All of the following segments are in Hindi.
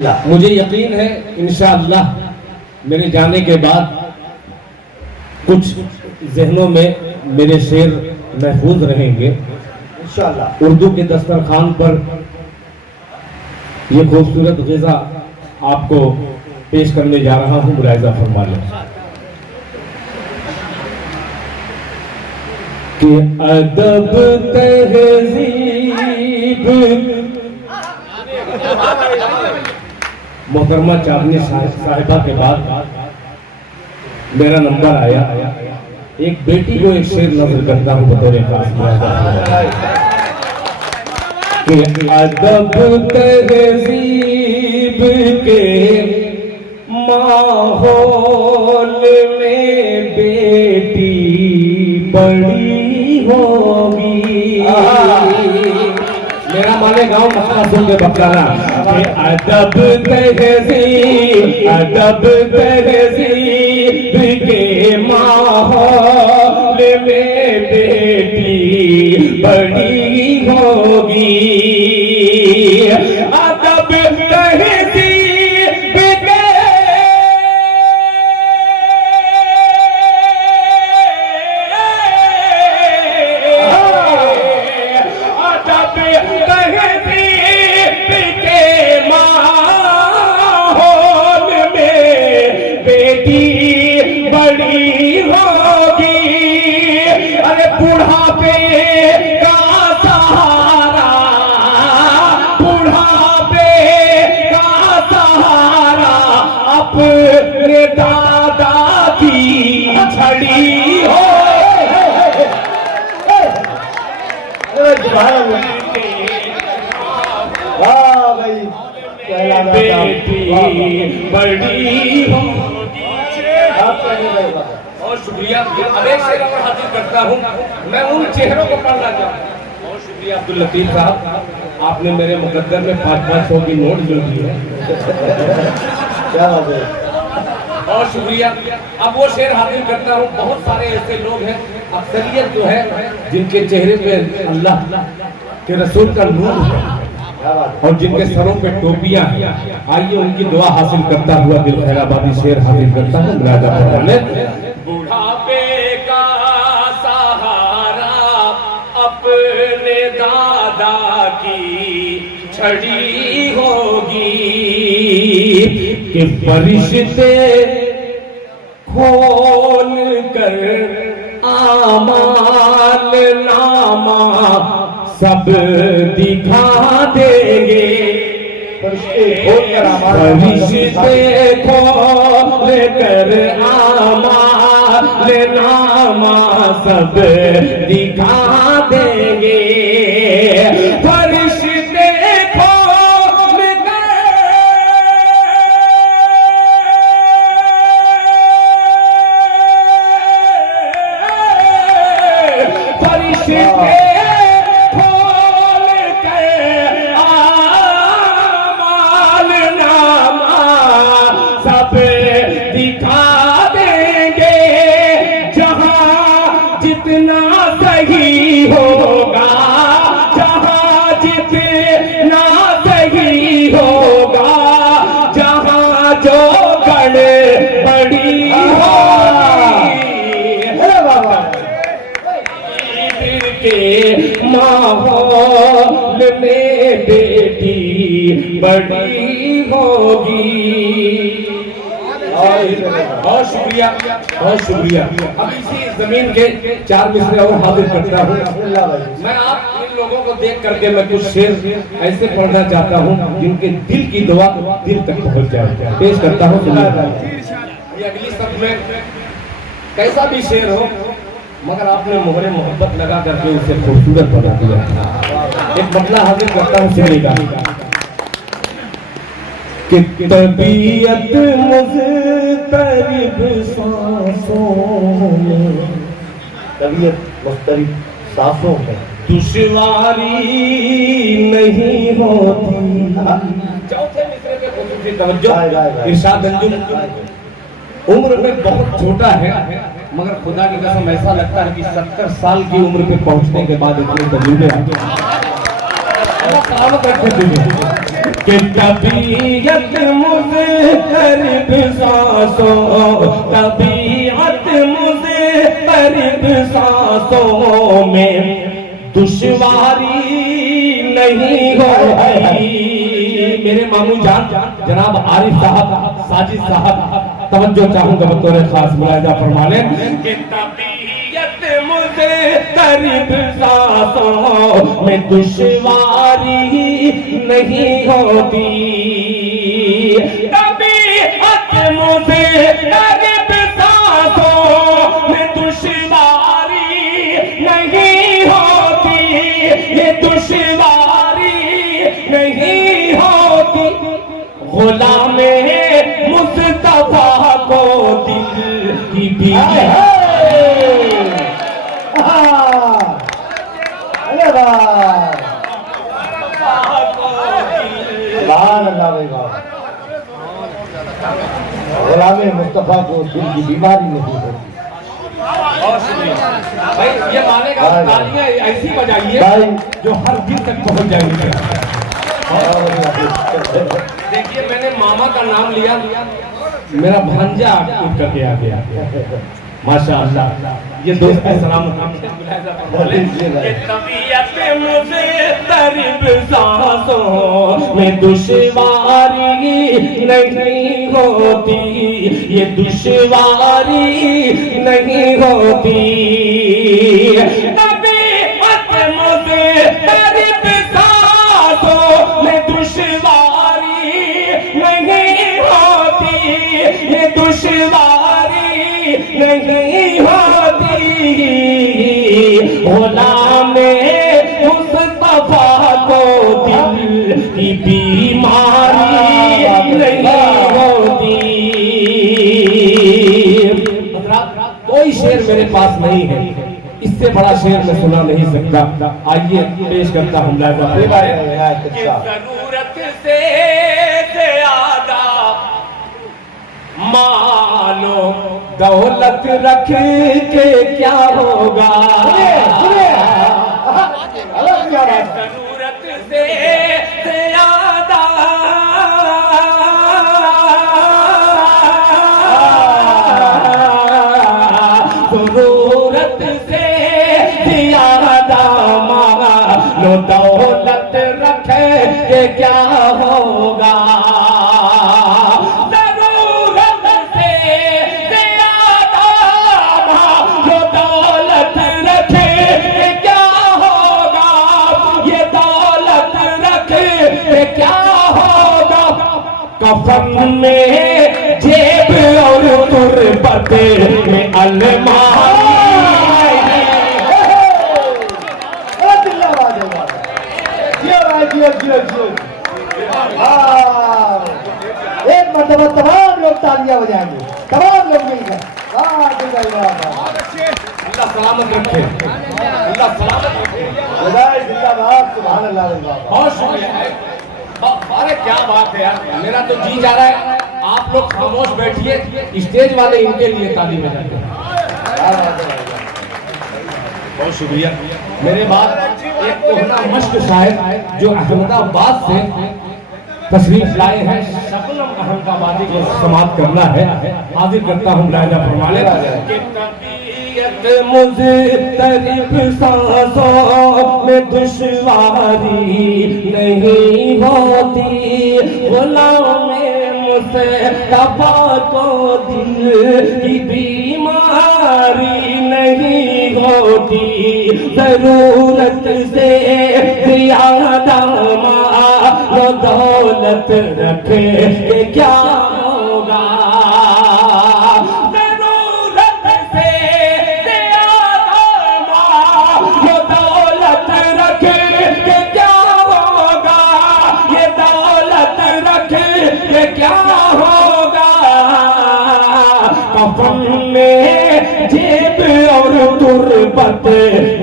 मुझे यकीन है इंशाअल्लाह मेरे जाने के बाद कुछ जहनों में मेरे शेर महफूज रहेंगे इंशाअल्लाह। उर्दू के दस्तरखान पर ये खूबसूरत ग़िज़ा आपको पेश करने जा रहा हूँ, मुलाहिज़ा फरमा लें कि अदब तहज़ीब मोहतरमा चांदनी साहिबा के बाद मेरा नंबर आया। एक बेटी को एक शेर नज़र करता हूँ बतौर कि अदब तहज़ीब के माहौल में बेटी बड़ी होगी। मेरा माने गाँव मसला सुन के बकराना अदब तहज़ीब के माहौल में बेटी बड़ी होगी। अदब तहज़ीब के अदब बुढ़ापे का सहारा, बुढ़ापे का सहारा अपने दादा की छड़ी हो। बेटी बड़ी हो। बहुत शुक्रिया। अब एक शेर और हासिल करता हूँ, मैं उन चेहरों को पढ़ना चाहता हूँ। बहुत शुक्रिया अब्दुल लतीफ साहब, आपने मेरे मुकद्दर में 500 की नोट जो दी है, क्या बात है, बहुत शुक्रिया। अब वो शेर हासिल करता हूँ। बहुत सारे ऐसे लोग हैं, अक्सरियत जो है जिनके चेहरे पे अल्लाह के रसूल का नूर है और जिनके सरों पे टोपियां हैं, आइए उनकी दुआ हासिल करता हुआ दिल खैराबादी शेर हासिल करता हूँ। बुढ़ापे का सहारा अपने दादा की छड़ी होगी कि फरिश्ते खोल कर आमाल नामा सब दिखा देंगे। फरिश्ते खोल कर आमाल नामा सब दिखा देंगे। फरिश्ते खोल कर फरिश्ते जितना सही होगा, जहाँ जितना सही होगा, जहाँ जो गड़बड़ी होगी के माहौल में बेटी बड़ी होगी। बहुत शुक्रिया, बहुत शुक्रिया। अब इसी जमीन के 4 मिसरे और हाजिर करता हूँ। मैं आप इन लोगों को देख करके मैं कुछ शेर ऐसे पढ़ना चाहता हूँ जिनके दिल की दुआ दिल तक पहुँच जाए। पेश करता हूँ। ये अगली शब्द में कैसा भी शेर हो, मगर आपने मोहरे मोहब्बत लगा करके उसे खूबसूरत बना दिया। एक मतला हाजिर करता हूँ सुनिएगा कि तबीयत मुज़तरिब सांसों में, तबीयत मुज़तरिब सांसों में दुश्वारी नहीं होती। चौथे मिसरे पे खुसूसी तवज्जो। इरशाद अंजुम उम्र में बहुत छोटा है, मगर खुदा की कसम ऐसा लगता है कि 70 साल की उम्र पे पहुंचने के बाद इतने तजुर्बे आ गए। काम करते थे कि तबीयत मुज़तरब सांसों, तबीयत मुज़तरब सांसों में दुश्वारी नहीं होगी। मेरे मामू जान जनाब आरिफ साहब, साजिद साहब, तवज्जो चाहूंगा बतौर खास मुलाहिजा फरमा लें कि तबीयत मुज़तरब सांसों में दुश्वारी नहीं होती, तबीयत मुज़तरब सांसों में दुश्वारी नहीं होती, ये दुश्वारी नहीं होती। गुलामे मुस्तफा को दिल की भी गुलामे मुस्तफा को दिल की बीमारी नहीं होती। भाई ये मानेगा, तालियां ऐसी बजाइए जो हर दिन तक पहुंच जाएंगे। देखिए मैंने मामा का नाम लिया, मेरा भांजा उठ करके आ गया। माशाअल्लाह, ये दोस्त का सलाम तबीयत मुज़तरब सांसों में दुश्वारी नहीं होती, ये दुश्वारी नहीं होती। तबीयत मुज़तरब सांसों में दुश्वारी नहीं होती, ये दुश्वारी नहीं होती। गुलामे मुस्तफा को दिल की बीमारी नहीं होती। कोई शेर मेरे पास नहीं है, इससे बड़ा शेर मैं सुना नहीं सकता। आइए पेश करता हूँ जरूरत से ज्यादा मालो दौलत रख के क्या होगा, जरूरत से ज्यादा जरूरत से ज्यादा मालो दौलत रख के क्या होगा। कफन में जेब और तुरबत में अलमारी, एक मरतबा तमाम लोग तालियां बजाएंगे, तमाम लोग मिलकर। अल्लाह सलामत रखे, अल्लाह सलामत रखे। सुभान अल्लाह। बहुत शुक्रिया। अरे क्या बात है यार, मेरा तो जी जा रहा है। आप लोग खामोश बैठिए, स्टेज वाले इनके लिए ताली बजाते हैं। बहुत शुक्रिया। मेरे बाद एक कोहना मश्क शायर जो अहमदाबाद से तशरीफ लाए हैं, शबनम अहमदाबादी को समाप्त करना है, हाजिर करता हूँ राजा फरमाने मुज़तरब सांसों में दुश्वारी नहीं होती। गुलामे मुस्तफा को दिल की बीमारी नहीं होती। जरूरत से ज्यादा माल दौलत रखे क्या होगा। कफन में जेब और तुरबत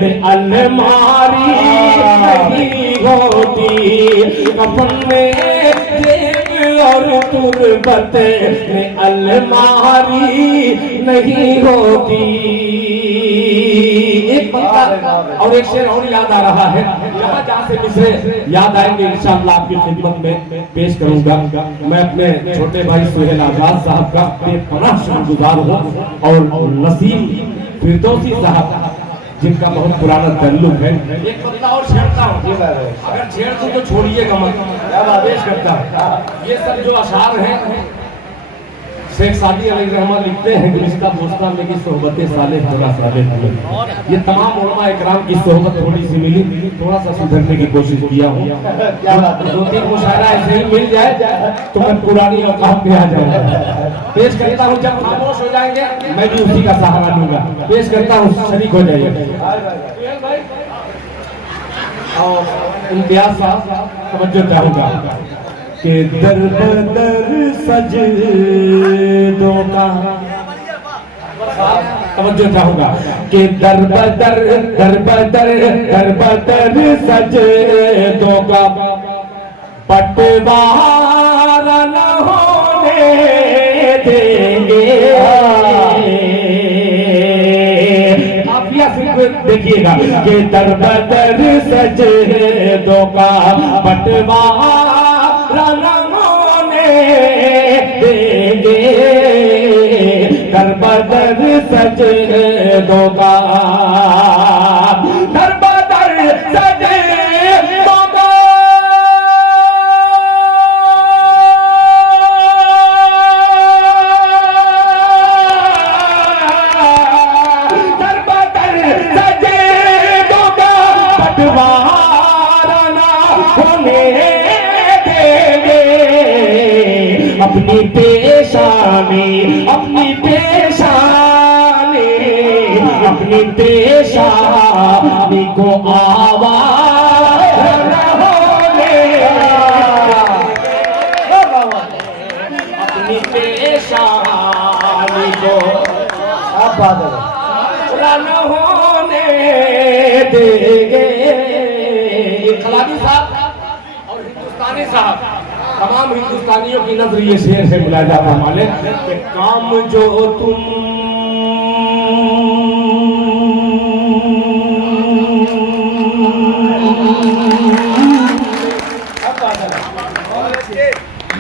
में अलमारी नहीं होती। कफन में जेब और तुरबत में अलमारी नहीं होती। एक और एक शेर और याद आ रहा है। जहाँ से मिसरे याद आएंगे इंशाअल्लाह आपकी खिदमत में पेश करूंगा। मैं अपने छोटे भाई सुहेल आजाद साहब का बेपनाह शुक्रगुजार हूँ और नसीम फिरदौसी साहब जिनका बहुत पुराना ताल्लुक है। एक बंदा और छेड़ता हूँ, अगर छेड़ दूँ तो छोड़िएगा मत, पेश करता है। ये सब जो अशार हैं शेख सादी अलैहिर्रहमान लिखते हैं कि रिश्ता दोस्ता में की सोहबत साले थोड़ा साले हुए। ये तमाम उलमा इकराम की सोहबत थोड़ी सी मिली, थोड़ा सा सुधरने की कोशिश किया हूँ। दो तीन मुशायरा ऐसे ही मिल जाए तो मैं पुरानी औकात में आ जाऊंगा। पेश करता हूँ, जब खामोश हो जाएंगे मैं भी उसी का सहारा लूंगा। पेश करता हूँ, शरीक हो जाइए। और इम्तियाज साहब तवज्जो चाहूंगा कि दर बदर सजदों का, तवज्जो चाहूंगा कि दर बदर सजदों का बंटवारा न होने देंगे। देखिएगा कि दर बदर सजदों का बंटवारा न होने देंगे। दर बदर सजदों का, दर बदर सजदों का, दर बदर सजदों का बंटवारा न होने देंगे। अपनी पेशानी, अपनी पेशानी, अपनी पेशानी को आवाज़ न होने, अपनी पेशानी को न होने देंगे। खलादी साहब और हिंदुस्तानी साहब, तमाम हिंदुस्तानियों की नजर ये शेर है मुलाजा फरमाने कि काम जो तुम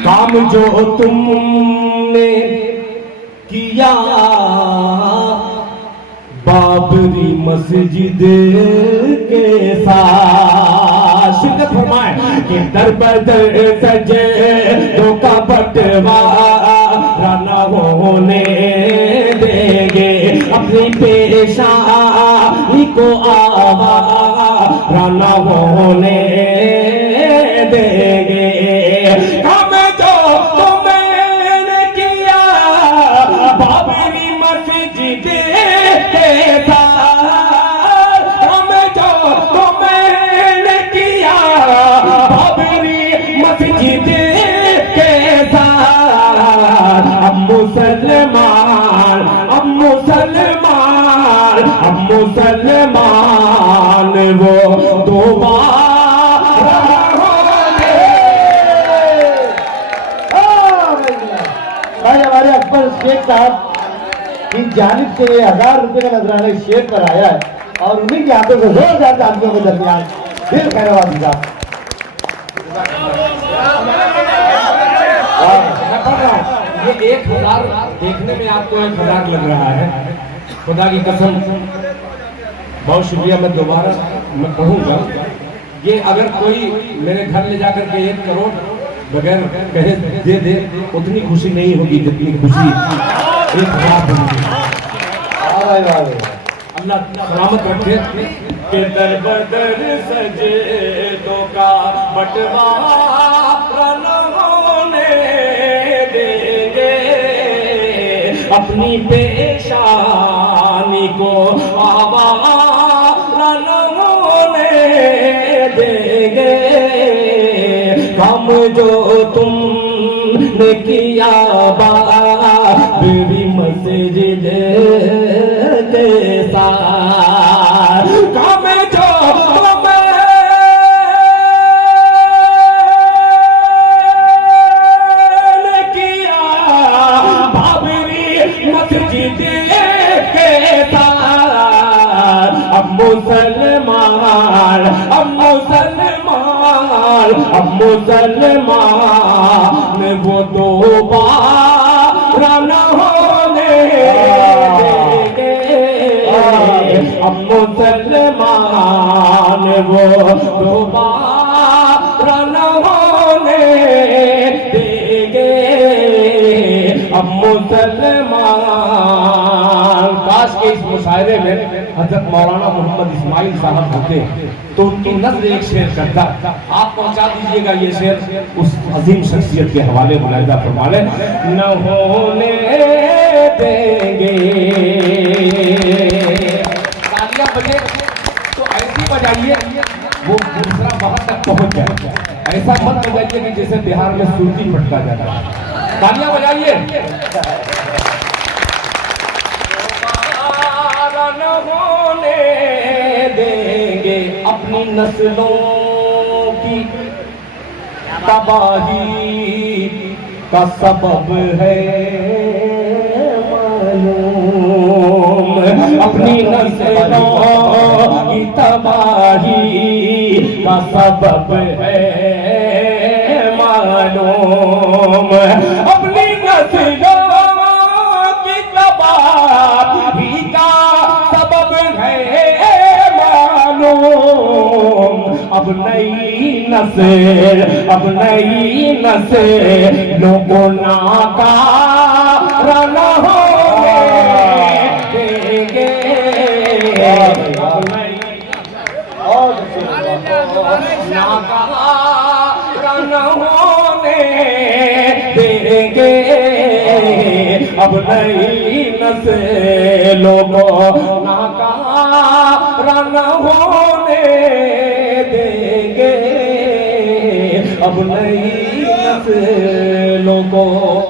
काम जो तुमने किया बाबरी मस्जिद के साथ, शिरकत फरमाए कि दर बदर सजदों का बंटवारा न होने देंगे। अपनी पेशानी को आवारा न होने देंगे। हम जो तुमने किया बाबरी मस्जिद के साथ, हम जो तुमने किया बाबरी मस्जिद के साथ, अब मुसलमान, अब मुसलमान, अब मुसलमान वो दोबारा होंगे। भाई हमारे अकबर शेख साहब की जानिब से 1000 रुपए का नजराना इस शेर पर आया है और उन्हीं के हाथों से 2000 आदमियों के दरमियान दिल खैरवादी का ये 1000 देखने में आपको 1000 लग रहा है। खुदा की कसम बहुत शुक्रिया। मैं दोबारा मैं कहूँगा ये अगर कोई मेरे घर ले जाकर के 1 करोड़ बगैर कहे दे दे उतनी खुशी नहीं होगी जितनी खुशी 1000 होगी। अल्लाह सलामत रखे कि दर बदर सजदों का बंटवारा न होने देंगे। अपनी पेशानी को आवारा न होने देंगे। हम जो तुमने किया बाबरी मस्जिद के साथ, काम जो तुमने किया बाबरी मस्जिद के साथ, अब मुसलमान, अब मुसलमान, मुसलमान वो दोबारा न होने देंगे, अब मुसलमान वो दोबारा न होने देंगे, अब मुसलमान। काश के इस मुशायरे में हजरत मौलाना मोहम्मद इस्माइल साहब होते तो उनकी नज़्र एक शेर करता। आप पहुंचा दीजिएगा ये शेर उस अजीम शख्सियत के हवाले मुलाहिजा फरमा लें। न होने देंगे, तालियां बजे तो ऐसी बजाइए वो दूसरा वहां तक पहुंच जाए। ऐसा मत बजाइए कि जैसे बिहार में सुरती फटका जाता है। तालियां बजाइए। न होने देंगे अपनी नस्लों की तबाही का सबब है मालूम, अपनी नस्लों की तबाही का सबब है मालूम, अपनी नस्लों की तबाही का सबब है मालूम, अब नई नस्ल लोगों नाकारा न होने देंगे, नाकारा न होने देंगे, अब नई नस्लों को नाकारा न होने देंगे, अब नई नस्लों को